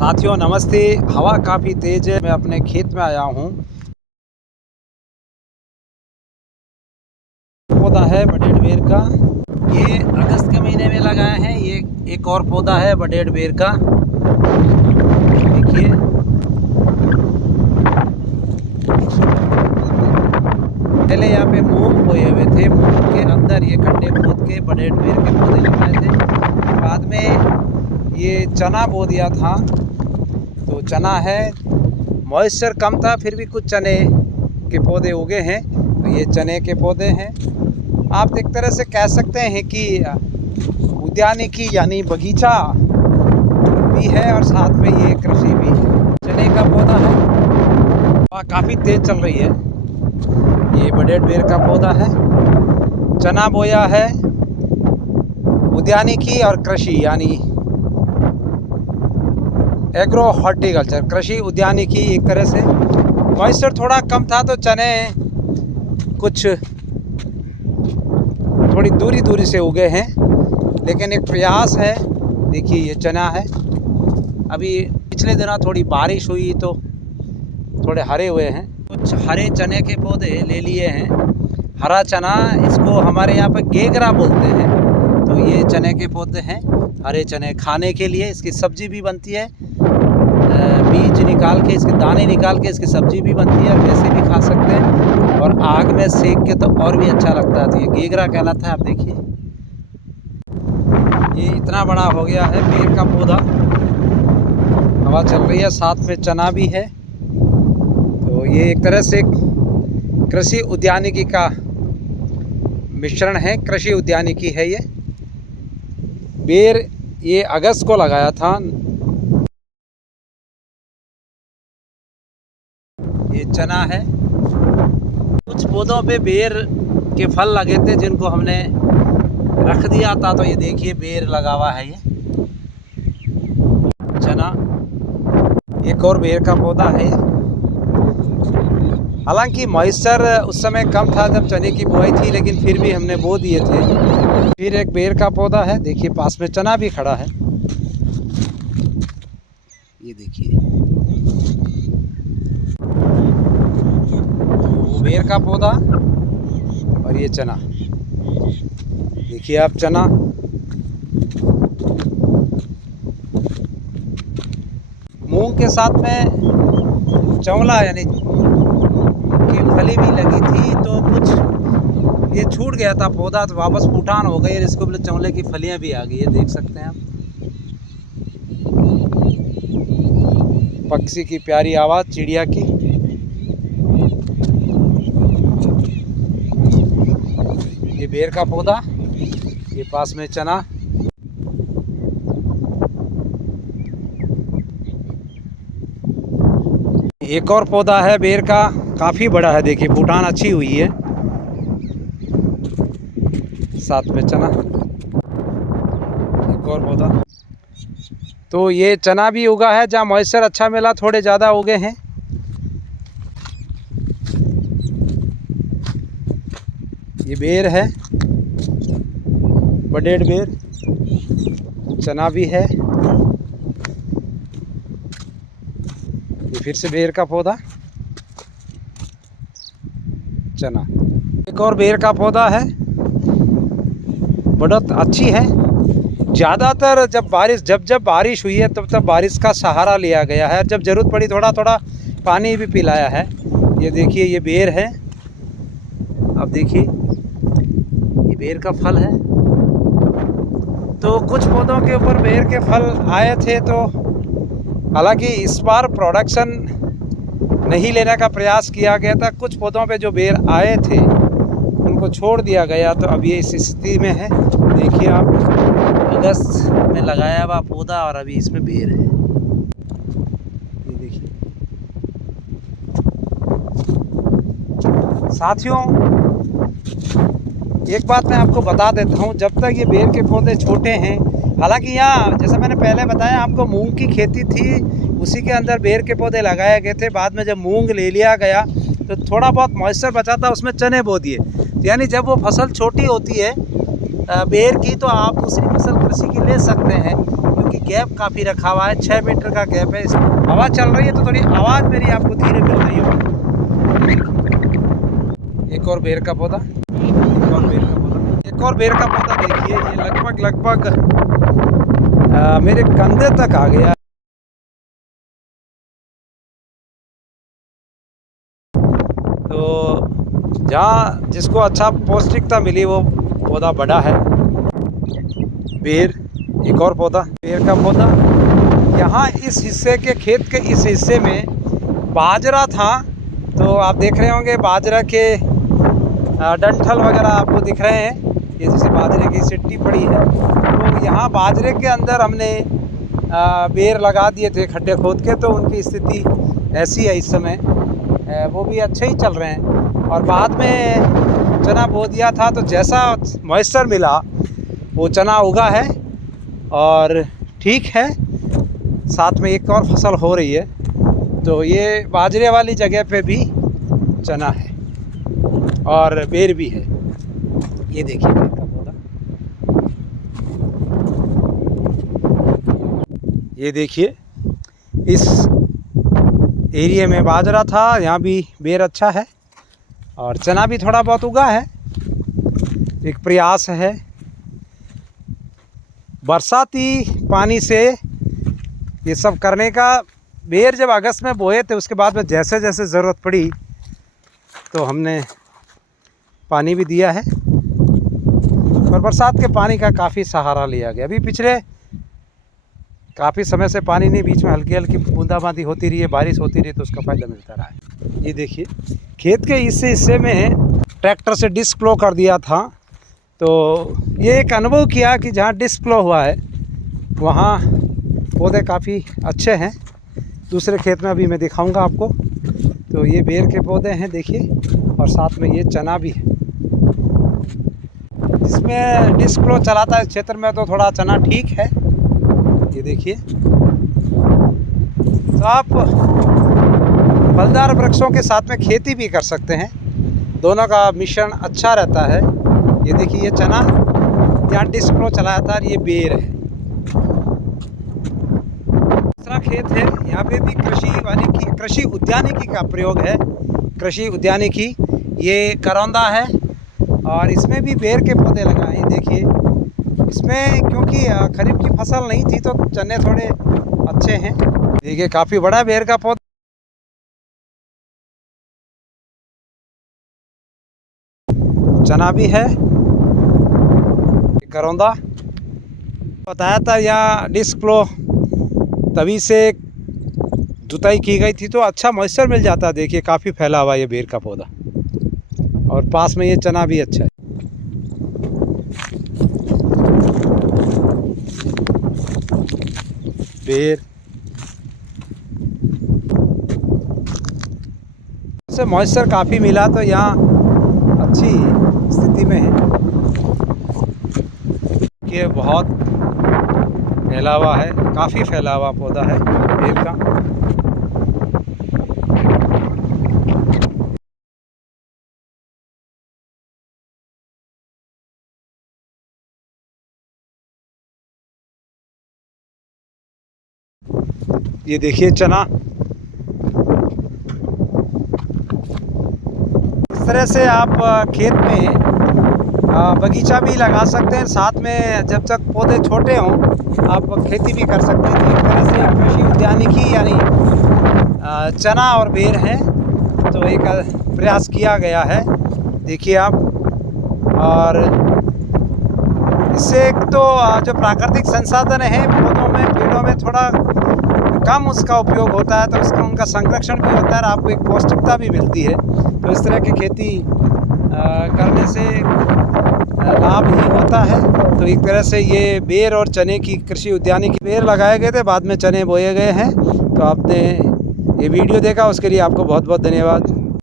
साथियों नमस्ते। हवा काफ़ी तेज़ है, मैं अपने खेत में आया हूँ। पौधा है बडेड बेर का, ये अगस्त के महीने में लगाया है। ये एक और पौधा है बडेड बेर का, देखिए। पहले यहाँ पे मूंग बोए हुए थे, मूंग के अंदर ये खड्डे खोद के बडेड बेर के पौधे लगाए थे। बाद में ये चना बो दिया था, तो चना है, मॉइस्चर कम था, फिर भी कुछ चने के पौधे उगे हैं। तो ये चने के पौधे हैं। आप एक तरह से कह सकते हैं कि उद्यानिकी यानी बगीचा भी है और साथ में ये कृषि भी है। चने का पौधा है, हवा काफ़ी तेज़ चल रही है। ये बडेड बेर का पौधा है, चना बोया है। उद्यानिकी और कृषि यानी एग्रो हॉर्टिकल्चर, कृषि उद्यानिकी एक तरह से। मॉइस्चर थोड़ा कम था तो चने कुछ थोड़ी दूरी से उगे हैं, लेकिन एक प्रयास है। देखिए ये चना है। अभी पिछले दिनों थोड़ी बारिश हुई तो थोड़े हरे हुए हैं। कुछ हरे चने के पौधे ले लिए हैं। हरा चना, इसको हमारे यहाँ पर गेगरा बोलते हैं। तो ये चने के पौधे हैं, हरे चने खाने के लिए। इसकी सब्जी भी बनती है, बीज निकाल के, इसके दाने निकाल के इसकी सब्जी भी बनती है और वैसे भी खा सकते हैं, और आग में सेक के तो और भी अच्छा लगता है। तो ये गेगरा कहलाता है। आप देखिए ये इतना बड़ा हो गया है बेर का पौधा। हवा चल रही है, साथ में चना भी है। तो ये एक तरह से कृषि उद्यानिकी का मिश्रण है, कृषि उद्यानिकी है ये। बेर ये अगस्त को लगाया था। ये चना है। कुछ पौधों पे बेर के फल लगे थे जिनको हमने रख दिया था, तो ये देखिए बेर लगा हुआ है। ये चना, एक और बेर का पौधा है। हालांकि मॉइस्चर उस समय कम था जब चने की बुआई थी, लेकिन फिर भी हमने बो दिए थे। फिर एक बेर का पौधा है, देखिए पास में चना भी खड़ा है। ये देखिए बेर का पौधा और ये चना। देखिए आप चना, मूंग के साथ में चौला यानी की फली भी लगी थी, तो कुछ ये छूट गया था पौधा, तो वापस फूटान हो गई। इसको बोले चौले की फलियां भी आ गई है, देख सकते हैं आप। पक्षी की प्यारी आवाज़, चिड़िया की। ये बेर का पौधा, ये पास में चना। एक और पौधा है बेर का, काफ़ी बड़ा है। देखिए फूटान अच्छी हुई है, साथ में चना। एक और पौधा। तो ये चना भी उगा है, जहाँ मॉइस्चर अच्छा मिला थोड़े ज़्यादा उगे हैं। ये बेर है, बडेड बेर। चना भी है। ये फिर से बेर का पौधा, चना। एक और बेर का पौधा है, बढ़त अच्छी है। ज़्यादातर जब बारिश हुई है तब बारिश का सहारा लिया गया है। जब ज़रूरत पड़ी थोड़ा पानी भी पिलाया है। ये देखिए ये बेर है। अब देखिए ये बेर का फल है। तो कुछ पौधों के ऊपर बेर के फल आए थे, तो हालांकि इस बार प्रोडक्शन नहीं लेने का प्रयास किया गया था। कुछ पौधों पे जो बेर आए थे उनको छोड़ दिया गया, तो अब ये इस स्थिति में है। देखिए आप, अगस्त में लगाया हुआ पौधा और अभी इसमें बेर है। ये देखिए साथियों, एक बात मैं आपको बता देता हूँ। जब तक ये बेर के पौधे छोटे हैं, हालांकि यहाँ जैसा मैंने पहले बताया आपको, मूंग की खेती थी, उसी के अंदर बेर के पौधे लगाए गए थे। बाद में जब मूंग ले लिया गया तो थोड़ा बहुत मॉइस्चर बचा था, उसमें चने बो दिए। यानी जब वो फसल छोटी होती है बेर की, तो आप दूसरी फसल कृषि की ले सकते हैं, क्योंकि गैप काफ़ी रखा हुआ है, 6 मीटर का गैप है। हवा चल रही है तो थोड़ी आवाज़ मेरी आपको धीरे मिल रही होगी। एक और बेर का पौधा, एक और बेर का पौधा, एक और बेर का पौधा देखिए, ये लगभग मेरे कंधे तक आ गया। तो जहाँ जिसको अच्छा पौष्टिकता मिली वो पौधा बड़ा है। बेर, एक और पौधा, बेर का पौधा। यहाँ इस हिस्से के खेत के इस हिस्से में बाजरा था, तो आप देख रहे होंगे बाजरा के डंठल वगैरह आपको दिख रहे हैं, ये जैसे बाजरे की सिट्टी पड़ी है। तो यहाँ बाजरे के अंदर हमने बेर लगा दिए थे खड्डे खोद के, तो उनकी स्थिति ऐसी है इस समय, वो भी अच्छे ही चल रहे हैं। और बाद में चना बो दिया था, तो जैसा मॉइस्चर मिला वो चना उगा है और ठीक है। साथ में एक और फसल हो रही है, तो ये बाजरे वाली जगह पे भी चना है और बेर भी है। ये देखिए बेर का पौधा, ये देखिए इस एरिया में बाजरा था, यहाँ भी बेर अच्छा है और चना भी थोड़ा बहुत उगा है। एक प्रयास है, बरसाती पानी से ये सब करने का। बेर जब अगस्त में बोए थे, उसके बाद में जैसे जैसे ज़रूरत पड़ी तो हमने पानी भी दिया है और बरसात के पानी का काफ़ी सहारा लिया गया। अभी पिछले काफ़ी समय से पानी नहीं, बीच में हल्की हल्की बूंदाबांदी होती रही है, बारिश होती रही, तो उसका फ़ायदा मिलता रहा है। ये देखिए खेत के इस हिस्से में ट्रैक्टर से डिस्क प्लो कर दिया था, तो ये एक अनुभव किया कि जहाँ डिस्क प्लो हुआ है वहाँ पौधे काफ़ी अच्छे हैं। दूसरे खेत में अभी मैं दिखाऊंगा आपको। तो ये बेर के पौधे हैं देखिए, और साथ में ये चना भी है। इसमें डिस्क प्लो चलाता है इस क्षेत्र में, तो थोड़ा चना ठीक है। ये देखिए, तो आप फलदार वृक्षों के साथ में खेती भी कर सकते हैं, दोनों का मिश्रण अच्छा रहता है। ये देखिए ये चना, यहाँ डिस्क प्लो चलाया था, और ये बेर है। दूसरा खेत है, यहाँ पे भी कृषि उद्यानिकी का प्रयोग है। कृषि उद्यानिकी, ये करौंदा है और इसमें भी बेर के पौधे लगाए हैं। देखिए इसमें क्योंकि खरीफ की फसल नहीं थी, तो चने थोड़े अच्छे हैं। देखिए काफ़ी बड़ा बेर का पौधा, चना भी है, करौंदा। बताया था यहाँ डिस्क प्लो तभी से जुताई की गई थी, तो अच्छा मॉइस्चर मिल जाता है। देखिए काफ़ी फैला हुआ ये बेर का पौधा, और पास में ये चना भी अच्छा है। बेर से मॉइस्चर काफ़ी मिला, तो यहाँ अच्छी स्थिति में है। ये बहुत फैला हुआ है, काफ़ी फैला हुआ पौधा है बेर का। ये देखिए चना, इस तरह से आप खेत में बगीचा भी लगा सकते हैं। साथ में जब तक पौधे छोटे हों आप खेती भी कर सकते हैं। तो एक तरह से कृषि उद्यानिकी यानी चना और बेर है, तो एक प्रयास किया गया है, देखिए आप। और इससे एक तो जो प्राकृतिक संसाधन है पौधों में, पेड़ों में थोड़ा कम उसका उपयोग होता है, तो उसका उनका संरक्षण भी होता है और आपको एक पौष्टिकता भी मिलती है। तो इस तरह की खेती करने से लाभ ही होता है। तो एक तरह से ये बेर और चने की कृषि उद्यानिकी, बेर लगाए गए थे, बाद में चने बोए गए हैं। तो आपने ये वीडियो देखा, उसके लिए आपको बहुत बहुत धन्यवाद।